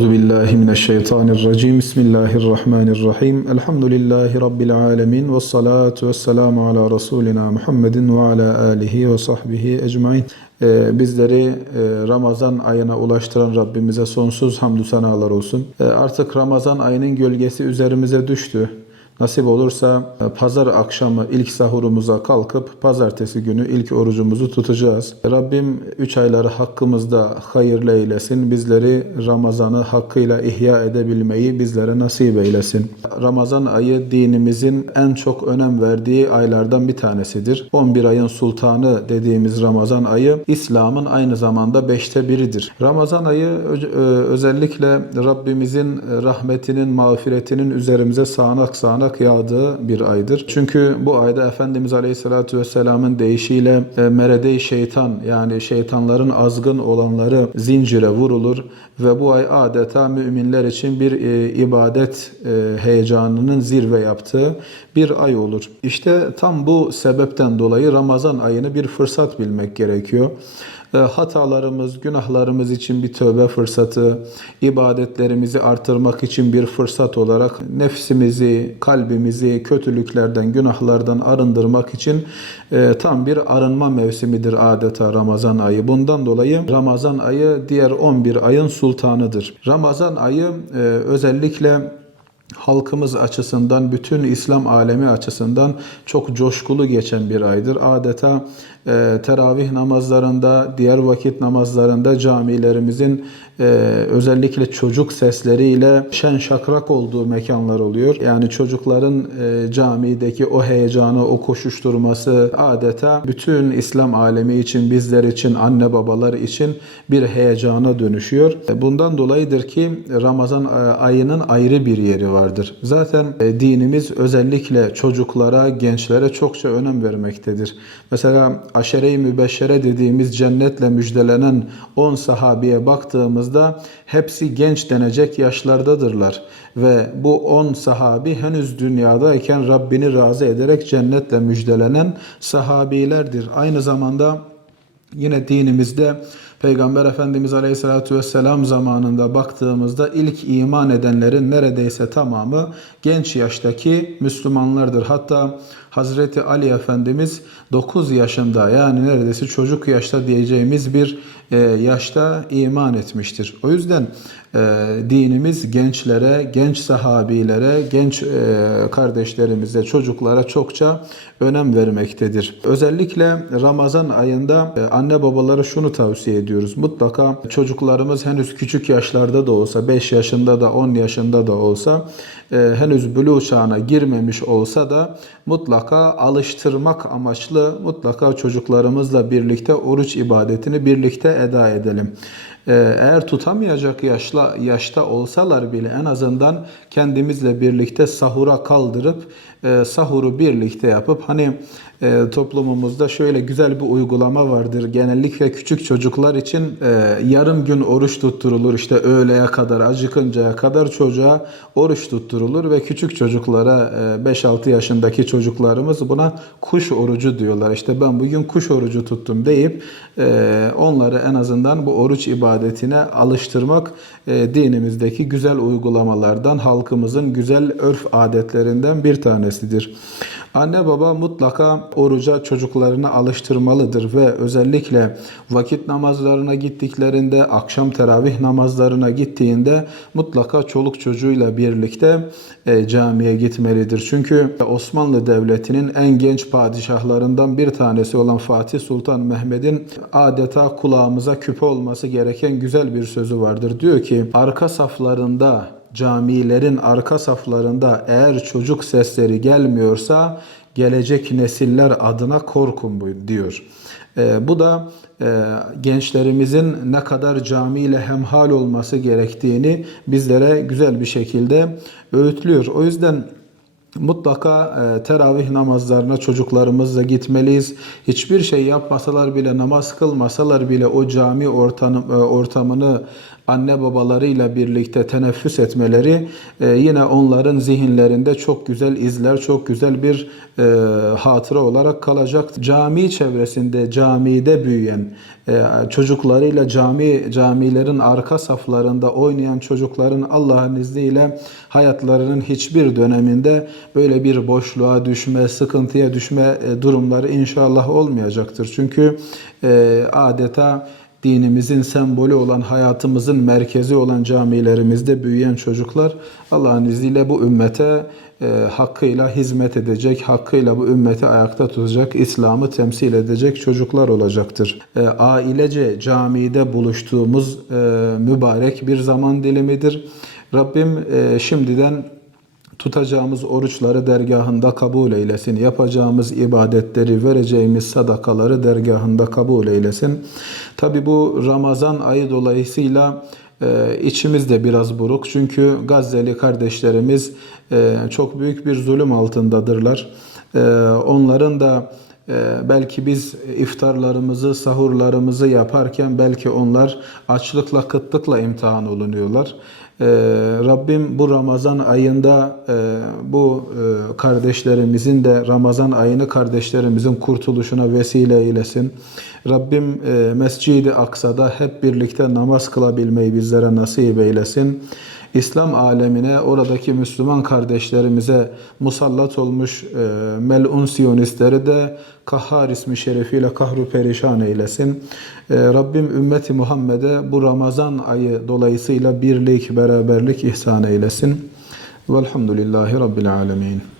Euzu billahi mineşşeytanirracim. Bismillahirrahmanirrahim. Elhamdülillahi rabbil alamin ve salatu vesselamu ala rasulina Muhammedin ve ala alihi ve sahbihi ecmaîn. Bizleri Ramazan ayına ulaştıran Rabbimize sonsuz hamdü senalar olsun. Artık Ramazan ayının gölgesi üzerimize düştü. Nasip olursa pazar akşamı ilk sahurumuza kalkıp pazartesi günü ilk orucumuzu tutacağız. Rabbim 3 ayları hakkımızda hayırlı eylesin. Bizleri Ramazan'ı hakkıyla ihya edebilmeyi bizlere nasip eylesin. Ramazan ayı dinimizin en çok önem verdiği aylardan bir tanesidir. 11 ayın sultanı dediğimiz Ramazan ayı İslam'ın aynı zamanda 5'te biridir. Ramazan ayı özellikle Rabbimizin rahmetinin, mağfiretinin üzerimize sağanak sağanak yağdığı bir aydır. Çünkü bu ayda Efendimiz Aleyhisselatü Vesselam'ın deyişiyle merede-i şeytan, yani şeytanların azgın olanları zincire vurulur ve bu ay adeta müminler için bir ibadet heyecanının zirve yaptığı bir ay olur. İşte tam bu sebepten dolayı Ramazan ayını bir fırsat bilmek gerekiyor. Hatalarımız, günahlarımız için bir tövbe fırsatı, ibadetlerimizi artırmak için bir fırsat olarak nefsimizi, kalbimizi kötülüklerden, günahlardan arındırmak için tam bir arınma mevsimidir adeta Ramazan ayı. Bundan dolayı Ramazan ayı diğer 11 ayın sultanıdır. Ramazan ayı özellikle halkımız açısından, bütün İslam alemi açısından çok coşkulu geçen bir aydır. Adeta teravih namazlarında, diğer vakit namazlarında camilerimizin özellikle çocuk sesleriyle şen şakrak olduğu mekanlar oluyor. Yani çocukların camideki o heyecanı, o koşuşturması adeta bütün İslam alemi için, bizler için, anne babalar için bir heyecana dönüşüyor. Bundan dolayıdır ki Ramazan ayının ayrı bir yeri vardır. Zaten dinimiz özellikle çocuklara, gençlere çokça önem vermektedir. Mesela aşere-i mübeşşere dediğimiz cennetle müjdelenen 10 sahabiye baktığımızda hepsi genç denecek yaşlardadırlar. Ve bu 10 sahabi henüz dünyadayken Rabbini razı ederek cennetle müjdelenen sahabilerdir. Aynı zamanda yine dinimizde Peygamber Efendimiz Aleyhisselatü Vesselam zamanında baktığımızda ilk iman edenlerin neredeyse tamamı genç yaştaki Müslümanlardır. Hatta Hazreti Ali Efendimiz 9 yaşında, yani neredeyse çocuk yaşta diyeceğimiz bir yaşta iman etmiştir. O yüzden dinimiz gençlere, genç sahabilere, genç kardeşlerimize, çocuklara çokça önem vermektedir. Özellikle Ramazan ayında anne babalara şunu tavsiye ediyoruz. Mutlaka çocuklarımız henüz küçük yaşlarda da olsa, 5 yaşında da 10 yaşında da olsa, henüz buluğ çağına girmemiş olsa da mutlaka alıştırmak amaçlı mutlaka çocuklarımızla birlikte oruç ibadetini birlikte eda edelim. Eğer tutamayacak yaşta olsalar bile en azından kendimizle birlikte sahura kaldırıp sahuru birlikte yapıp, hani toplumumuzda şöyle güzel bir uygulama vardır. Genellikle küçük çocuklar için yarım gün oruç tutturulur. İşte öğleye kadar, acıkıncaya kadar çocuğa oruç tutturulur ve küçük çocuklara 5-6 yaşındaki çocuklarımız buna kuş orucu diyorlar. İşte ben bugün kuş orucu tuttum deyip onları en azından bu oruç ibadetine alıştırmak dinimizdeki güzel uygulamalardan, halkımızın güzel örf adetlerinden bir tanesidir. Anne baba mutlaka oruca çocuklarını alıştırmalıdır ve özellikle vakit namazlarına gittiklerinde, akşam teravih namazlarına gittiğinde mutlaka çoluk çocuğuyla birlikte camiye gitmelidir. Çünkü Osmanlı Devleti'nin en genç padişahlarından bir tanesi olan Fatih Sultan Mehmet'in adeta kulağımıza küpe olması gereken güzel bir sözü vardır. Diyor ki, arka saflarında, camilerin arka saflarında eğer çocuk sesleri gelmiyorsa gelecek nesiller adına korkun diyor. Bu da gençlerimizin ne kadar camiyle hemhal olması gerektiğini bizlere güzel bir şekilde öğütlüyor. O yüzden mutlaka teravih namazlarına çocuklarımızla gitmeliyiz. Hiçbir şey yapmasalar bile, namaz kılmasalar bile o cami ortamını anne babalarıyla birlikte teneffüs etmeleri yine onların zihinlerinde çok güzel izler, çok güzel bir hatıra olarak kalacak. Cami çevresinde, camide büyüyen, çocuklarıyla camilerin arka saflarında oynayan çocukların Allah'ın izniyle hayatlarının hiçbir döneminde böyle bir boşluğa düşme, sıkıntıya düşme durumları inşallah olmayacaktır. Çünkü adeta dinimizin sembolü olan, hayatımızın merkezi olan camilerimizde büyüyen çocuklar Allah'ın izniyle bu ümmete hakkıyla hizmet edecek, hakkıyla bu ümmeti ayakta tutacak, İslam'ı temsil edecek çocuklar olacaktır. Ailece camide buluştuğumuz mübarek bir zaman dilimidir. Rabbim şimdiden tutacağımız oruçları dergahında kabul eylesin. Yapacağımız ibadetleri, vereceğimiz sadakaları dergahında kabul eylesin. Tabi bu Ramazan ayı dolayısıyla içimiz de biraz buruk. Çünkü Gazze'li kardeşlerimiz çok büyük bir zulüm altındadırlar. Onların da belki biz iftarlarımızı, sahurlarımızı yaparken belki onlar açlıkla, kıtlıkla imtihan olunuyorlar. Rabbim bu Ramazan ayında bu kardeşlerimizin de Ramazan ayını kardeşlerimizin kurtuluşuna vesile eylesin. Rabbim Mescid-i Aksa'da hep birlikte namaz kılabilmeyi bizlere nasip eylesin. İslam alemine, oradaki Müslüman kardeşlerimize musallat olmuş melun Siyonistleri de Kahhar ismi şerefiyle kahru perişan eylesin. Rabbim ümmeti Muhammed'e bu Ramazan ayı dolayısıyla birlik, beraberlik ihsan eylesin. Velhamdülillahi Rabbil alemin.